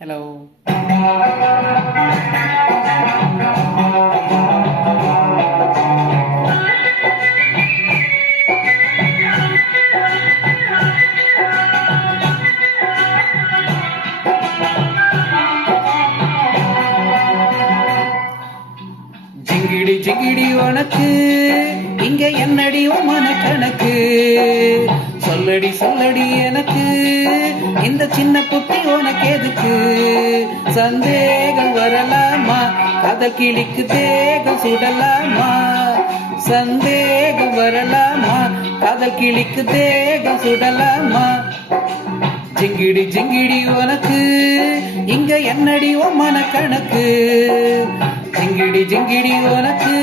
Hello. ஜிங்கிடி ஜிங்கிடி உனக்கு இங்க என்னடி மன கணக்கு, சொல்லடி சொல்லடி எனக்கு இந்த சின்ன புத்தி உனக்கு எதுக்கு? சந்தேகம் வரலாமா, கதை கிளிக்கு தேகம் சுடலாமா? சந்தேகம் வரலாமா, கதை கிளிக்கு தேகம் சுடலாமா? ஜிங்கிடி ஜிங்கிடி உனக்கு இங்க என்னடி மன கணக்கு, ஜிங்கிடி ஜிங்கிடி உனக்கு.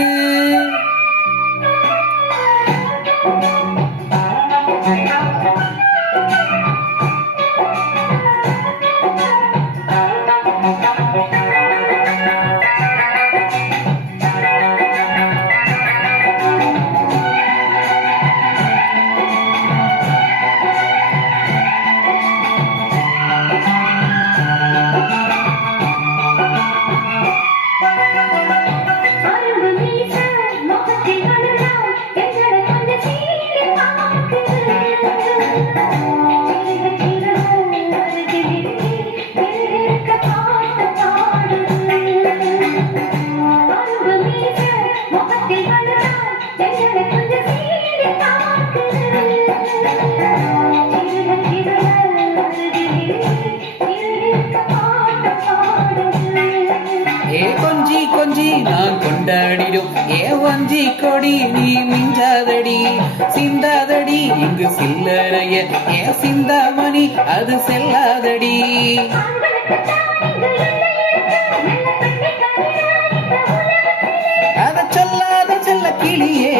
கொஞ்சி கொஞ்சி நான் கொண்டாடிடும் ஏ வஞ்சி கொடி, நீ மிஞ்சாதடி சிந்தாதடி இங்கு சில்லறைய ஏ சிந்தாமணி அது செல்லாதடி. அத சொல்லாத செல்ல கிளியே,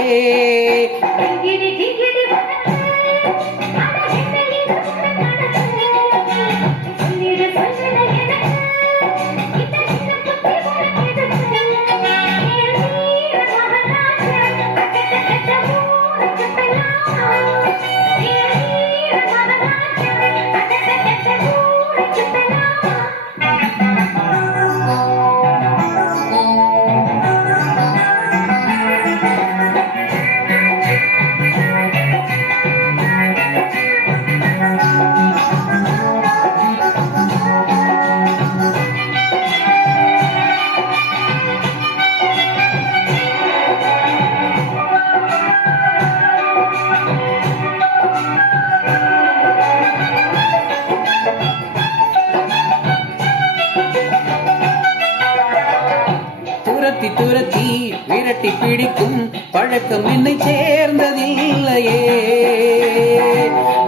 துரத்தி துரத்தி விரட்டி பிடிக்கும் பழக்கம் என்னை சேர்ந்ததில்லையே,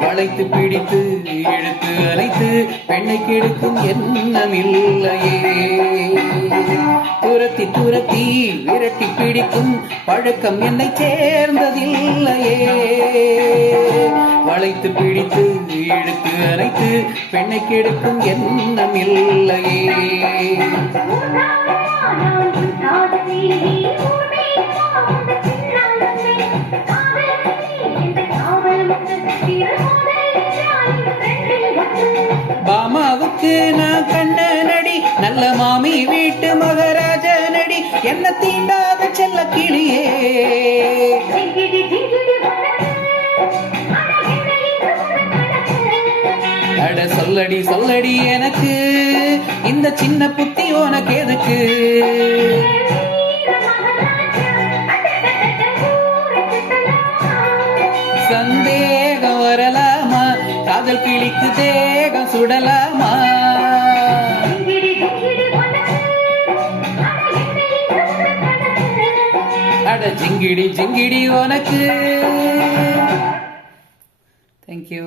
வளைத்து பிடித்து இழுத்து அழைத்து பெண்ணை கெடுக்கும் எண்ணமில்லையே. துரத்தி துரத்தி விரட்டி பிடிக்கும் பழக்கம் என்னை சேர்ந்ததில்லையே, வளைத்து பிடித்து இழுத்து அழைத்து பெண்ணை கெடுக்கும் எண்ணமில்லையே. பாமாவுக்கு நான் கண்ட நடி, நல்ல மாமி வீட்டு மகாராஜ நடி, என்ன தீண்டாத செல்ல கிளியே. அட சொல்லடி சொல்லடி எனக்கு இந்த சின்ன புத்தி உனக்கு எதுக்கு? சந்தேகம் வரலாமா, காதல் கிளிக்கு தேகம் சுடலாமா? அட ஜிங்கிடி ஜிங்கிடி உனக்கு. தேங்க்யூ.